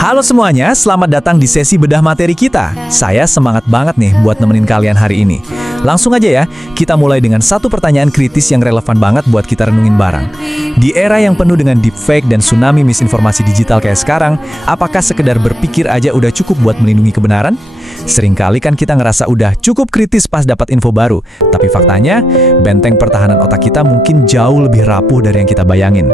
Halo semuanya, selamat datang di sesi bedah materi kita. Saya semangat banget nih buat nemenin kalian hari ini. Langsung aja ya, kita mulai dengan satu pertanyaan kritis yang relevan banget buat kita renungin bareng. Di era yang penuh dengan deepfake dan tsunami misinformasi digital kayak sekarang, apakah sekedar berpikir aja udah cukup buat melindungi kebenaran? Seringkali kan kita ngerasa udah cukup kritis pas dapat info baru, tapi faktanya, benteng pertahanan otak kita mungkin jauh lebih rapuh dari yang kita bayangin.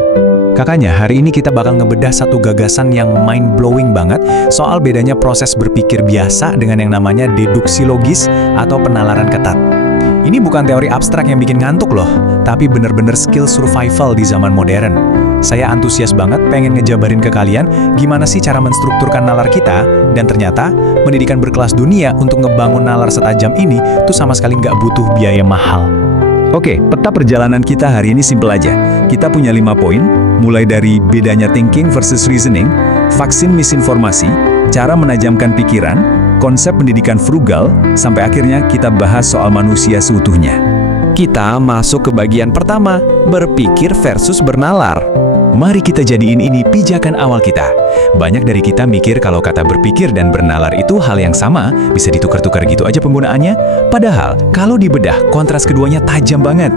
Kakaknya, hari ini kita bakal ngebedah satu gagasan yang mind-blowing banget soal bedanya proses berpikir biasa dengan yang namanya deduksi logis atau penalaran ketat. Ini bukan teori abstrak yang bikin ngantuk loh, tapi bener-bener skill survival di zaman modern. Saya antusias banget pengen ngejabarin ke kalian gimana sih cara menstrukturkan nalar kita, dan ternyata pendidikan berkelas dunia untuk ngebangun nalar setajam ini tuh sama sekali nggak butuh biaya mahal. Oke, peta perjalanan kita hari ini simpel aja. Kita punya 5 poin, mulai dari bedanya thinking versus reasoning, vaksin misinformasi, cara menajamkan pikiran, konsep pendidikan frugal, sampai akhirnya kita bahas soal manusia seutuhnya. Kita masuk ke bagian pertama, berpikir versus bernalar. Mari kita jadiin ini pijakan awal kita. Banyak dari kita mikir kalau kata berpikir dan bernalar itu hal yang sama, bisa ditukar-tukar gitu aja penggunaannya. Padahal, kalau dibedah, kontras keduanya tajam banget.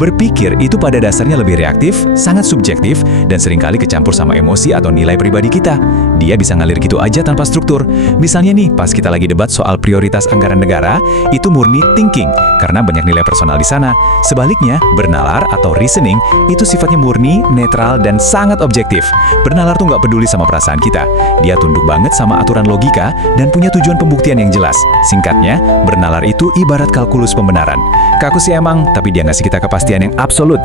Berpikir itu pada dasarnya lebih reaktif, sangat subjektif, dan seringkali kecampur sama emosi atau nilai pribadi kita. Dia bisa ngalir gitu aja tanpa struktur. Misalnya nih, pas kita lagi debat soal prioritas anggaran negara, itu murni thinking, karena banyak nilai personal di sana. Sebaliknya, bernalar atau reasoning itu sifatnya murni, netral, dan sangat objektif. Bernalar tuh nggak peduli sama perasaan kita. Dia tunduk banget sama aturan logika dan punya tujuan pembuktian yang jelas. Singkatnya, bernalar itu ibarat kalkulus pembenaran. Kaku sih emang, tapi dia ngasih kita kepastian yang absolut.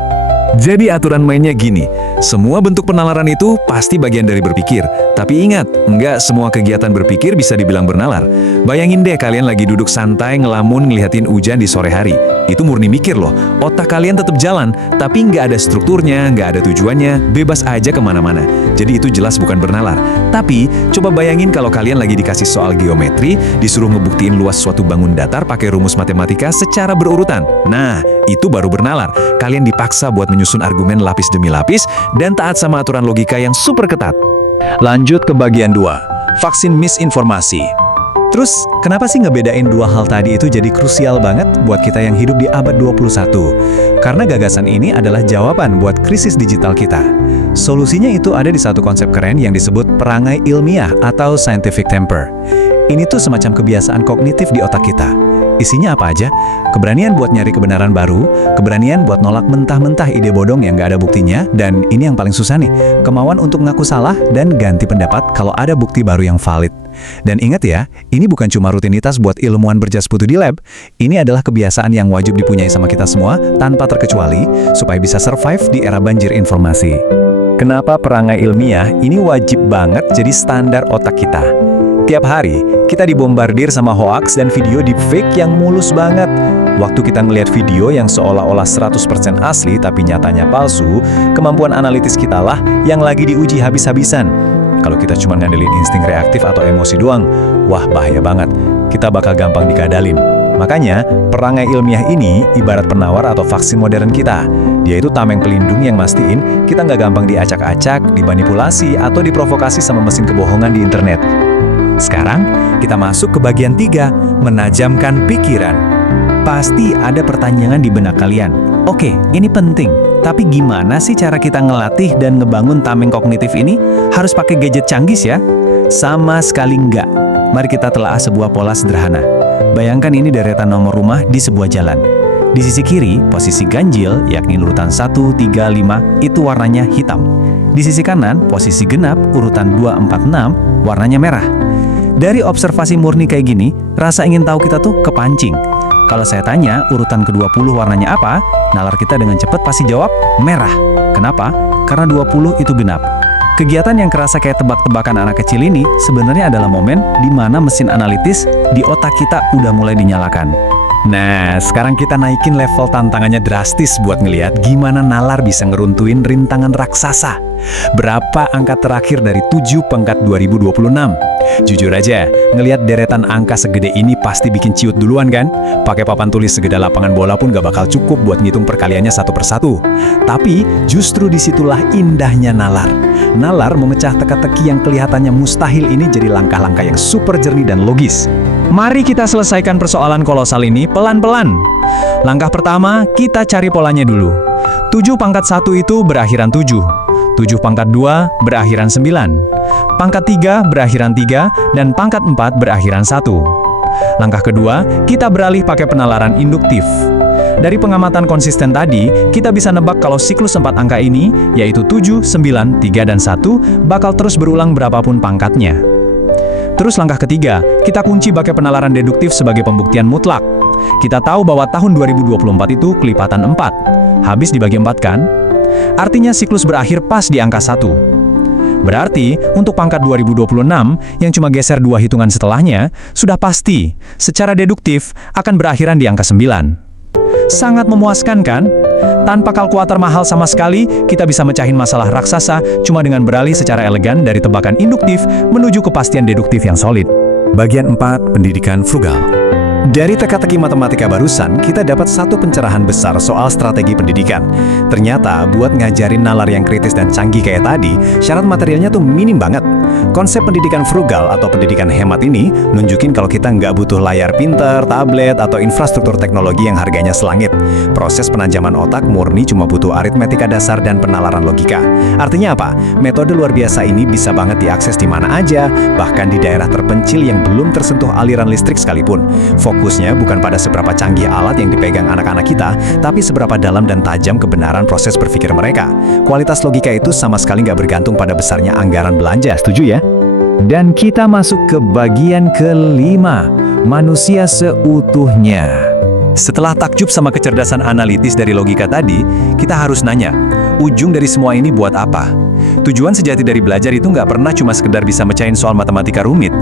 Jadi aturan mainnya gini, semua bentuk penalaran itu pasti bagian dari berpikir. Tapi ingat, nggak semua kegiatan berpikir bisa dibilang bernalar. Bayangin deh kalian lagi duduk santai ngelamun ngeliatin hujan di sore hari. Itu murni mikir loh, otak kalian tetap jalan, tapi nggak ada strukturnya, nggak ada tujuannya, bebas aja kemana-mana. Jadi itu jelas bukan bernalar. Tapi, coba bayangin kalau kalian lagi dikasih soal geometri, disuruh ngebuktiin luas suatu bangun datar pakai rumus matematika secara berurutan. Nah, itu baru bernalar. Kalian dipaksa buat menyusun argumen lapis demi lapis, dan taat sama aturan logika yang super ketat. Lanjut ke bagian 2, vaksin misinformasi. Terus, kenapa sih ngebedain dua hal tadi itu jadi krusial banget buat kita yang hidup di abad 21? Karena gagasan ini adalah jawaban buat krisis digital kita. Solusinya itu ada di satu konsep keren yang disebut perangai ilmiah atau scientific temper. Ini tuh semacam kebiasaan kognitif di otak kita. Isinya apa aja? Keberanian buat nyari kebenaran baru, keberanian buat nolak mentah-mentah ide bodong yang gak ada buktinya, dan ini yang paling susah nih, kemauan untuk ngaku salah dan ganti pendapat kalau ada bukti baru yang valid. Dan ingat ya, ini bukan cuma rutinitas buat ilmuwan berjas putih di lab, ini adalah kebiasaan yang wajib dipunyai sama kita semua tanpa terkecuali, supaya bisa survive di era banjir informasi. Kenapa perangai ilmiah ini wajib banget jadi standar otak kita? Tiap hari, kita dibombardir sama hoaks dan video deepfake yang mulus banget. Waktu kita ngelihat video yang seolah-olah 100% asli tapi nyatanya palsu, kemampuan analitis kita lah yang lagi diuji habis-habisan. Kalau kita cuma ngandelin insting reaktif atau emosi doang, wah bahaya banget. Kita bakal gampang dikadalin. Makanya, perangai ilmiah ini ibarat penawar atau vaksin modern kita. Dia itu tameng pelindung yang mastiin kita nggak gampang diacak-acak, dimanipulasi, atau diprovokasi sama mesin kebohongan di internet. Sekarang, kita masuk ke bagian 3, menajamkan pikiran. Pasti ada pertanyaan di benak kalian. Oke, ini penting. Tapi gimana sih cara kita ngelatih dan ngebangun tameng kognitif ini? Harus pakai gadget canggih ya? Sama sekali enggak. Mari kita telah sebuah pola sederhana. Bayangkan ini deretan nomor rumah di sebuah jalan. Di sisi kiri, posisi ganjil, yakni urutan 1, 3, 5, itu warnanya hitam. Di sisi kanan, posisi genap, urutan 2, 4, 6, warnanya merah. Dari observasi murni kayak gini, rasa ingin tahu kita tuh kepancing. Kalau saya tanya urutan ke-20 warnanya apa, nalar kita dengan cepat pasti jawab merah. Kenapa? Karena 20 itu genap. Kegiatan yang kerasa kayak tebak-tebakan anak kecil ini sebenarnya adalah momen di mana mesin analitis di otak kita udah mulai dinyalakan. Nah, sekarang kita naikin level tantangannya drastis buat ngeliat gimana nalar bisa ngeruntuin rintangan raksasa. Berapa angka terakhir dari 7 pangkat 2026? Jujur aja, ngelihat deretan angka segede ini pasti bikin ciut duluan kan? Pakai papan tulis segede lapangan bola pun gak bakal cukup buat ngitung perkaliannya satu persatu. Tapi justru disitulah indahnya nalar. Nalar memecah teka-teki yang kelihatannya mustahil ini jadi langkah-langkah yang super jernih dan logis. Mari kita selesaikan persoalan kolosal ini pelan-pelan. Langkah pertama, kita cari polanya dulu. 7 pangkat 1 itu berakhiran 7. 7 pangkat 2 berakhiran 9. Pangkat 3 berakhiran 3, dan pangkat 4 berakhiran 1. Langkah kedua, kita beralih pakai penalaran induktif. Dari pengamatan konsisten tadi, kita bisa nebak kalau siklus 4 angka ini, yaitu 7, 9, 3, dan 1, bakal terus berulang berapapun pangkatnya. Terus langkah ketiga, kita kunci pakai penalaran deduktif sebagai pembuktian mutlak. Kita tahu bahwa tahun 2024 itu kelipatan 4. Habis dibagi 4 kan? Artinya siklus berakhir pas di angka 1. Berarti, untuk pangkat 2026, yang cuma geser 2 hitungan setelahnya, sudah pasti, secara deduktif, akan berakhiran di angka 9. Sangat memuaskan kan? Tanpa kalkulator mahal sama sekali, kita bisa mecahin masalah raksasa cuma dengan beralih secara elegan dari tebakan induktif menuju kepastian deduktif yang solid. Bagian 4, pendidikan frugal. Dari teka-teki matematika barusan, kita dapat satu pencerahan besar soal strategi pendidikan. Ternyata, buat ngajarin nalar yang kritis dan canggih kayak tadi, syarat materialnya tuh minim banget. Konsep pendidikan frugal atau pendidikan hemat ini nunjukin kalau kita nggak butuh layar pintar, tablet, atau infrastruktur teknologi yang harganya selangit. Proses penajaman otak murni cuma butuh aritmetika dasar dan penalaran logika. Artinya apa? Metode luar biasa ini bisa banget diakses di mana aja, bahkan di daerah terpencil yang belum tersentuh aliran listrik sekalipun. Fokusnya bukan pada seberapa canggih alat yang dipegang anak-anak kita, tapi seberapa dalam dan tajam kebenaran proses berpikir mereka. Kualitas logika itu sama sekali nggak bergantung pada besarnya anggaran belanja, setuju ya? Dan kita masuk ke bagian kelima, manusia seutuhnya. Setelah takjub sama kecerdasan analitis dari logika tadi, kita harus nanya, ujung dari semua ini buat apa? Tujuan sejati dari belajar itu nggak pernah cuma sekedar bisa mecahin soal matematika rumit.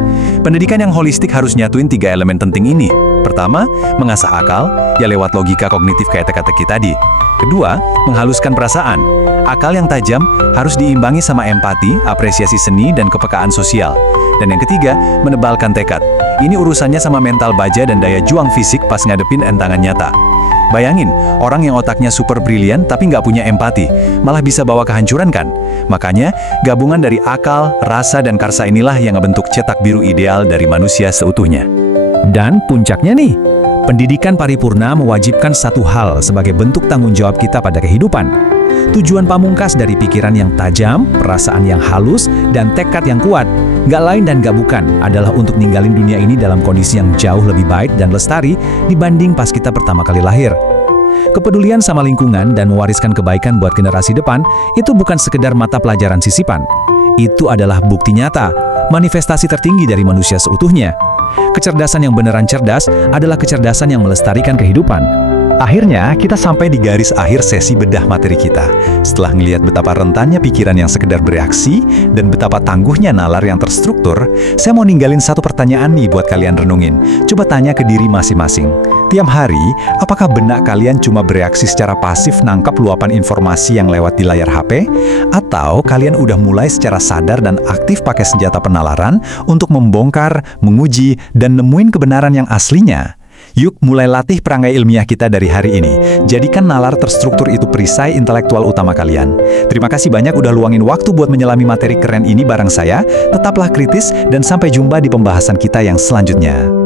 Pendidikan yang holistik harus nyatuin 3 elemen penting ini. Pertama, mengasah akal, ya lewat logika kognitif kayak teka-teki tadi. Kedua, menghaluskan perasaan. Akal yang tajam harus diimbangi sama empati, apresiasi seni, dan kepekaan sosial. Dan yang ketiga, menebalkan tekad. Ini urusannya sama mental baja dan daya juang fisik pas ngadepin entangan nyata. Bayangin, orang yang otaknya super brilian tapi nggak punya empati, malah bisa bawa kehancuran kan? Makanya, gabungan dari akal, rasa, dan karsa inilah yang ngebentuk cetak biru ideal dari manusia seutuhnya. Dan puncaknya nih, pendidikan paripurna mewajibkan satu hal sebagai bentuk tanggung jawab kita pada kehidupan. Tujuan pamungkas dari pikiran yang tajam, perasaan yang halus, dan tekad yang kuat, nggak lain dan nggak bukan, adalah untuk ninggalin dunia ini dalam kondisi yang jauh lebih baik dan lestari dibanding pas kita pertama kali lahir. Kepedulian sama lingkungan dan mewariskan kebaikan buat generasi depan itu bukan sekedar mata pelajaran sisipan. Itu adalah bukti nyata, manifestasi tertinggi dari manusia seutuhnya. Kecerdasan yang beneran cerdas adalah kecerdasan yang melestarikan kehidupan. Akhirnya, kita sampai di garis akhir sesi bedah materi kita. Setelah ngelihat betapa rentannya pikiran yang sekedar bereaksi dan betapa tangguhnya nalar yang terstruktur, saya mau ninggalin satu pertanyaan nih buat kalian renungin. Coba tanya ke diri masing-masing. Tiap hari, apakah benak kalian cuma bereaksi secara pasif nangkap luapan informasi yang lewat di layar HP? Atau kalian udah mulai secara sadar dan aktif pakai senjata penalaran untuk membongkar, menguji, dan nemuin kebenaran yang aslinya? Yuk mulai latih perangai ilmiah kita dari hari ini. Jadikan nalar terstruktur itu perisai intelektual utama kalian. Terima kasih banyak udah luangin waktu buat menyelami materi keren ini bareng saya. Tetaplah kritis dan sampai jumpa di pembahasan kita yang selanjutnya.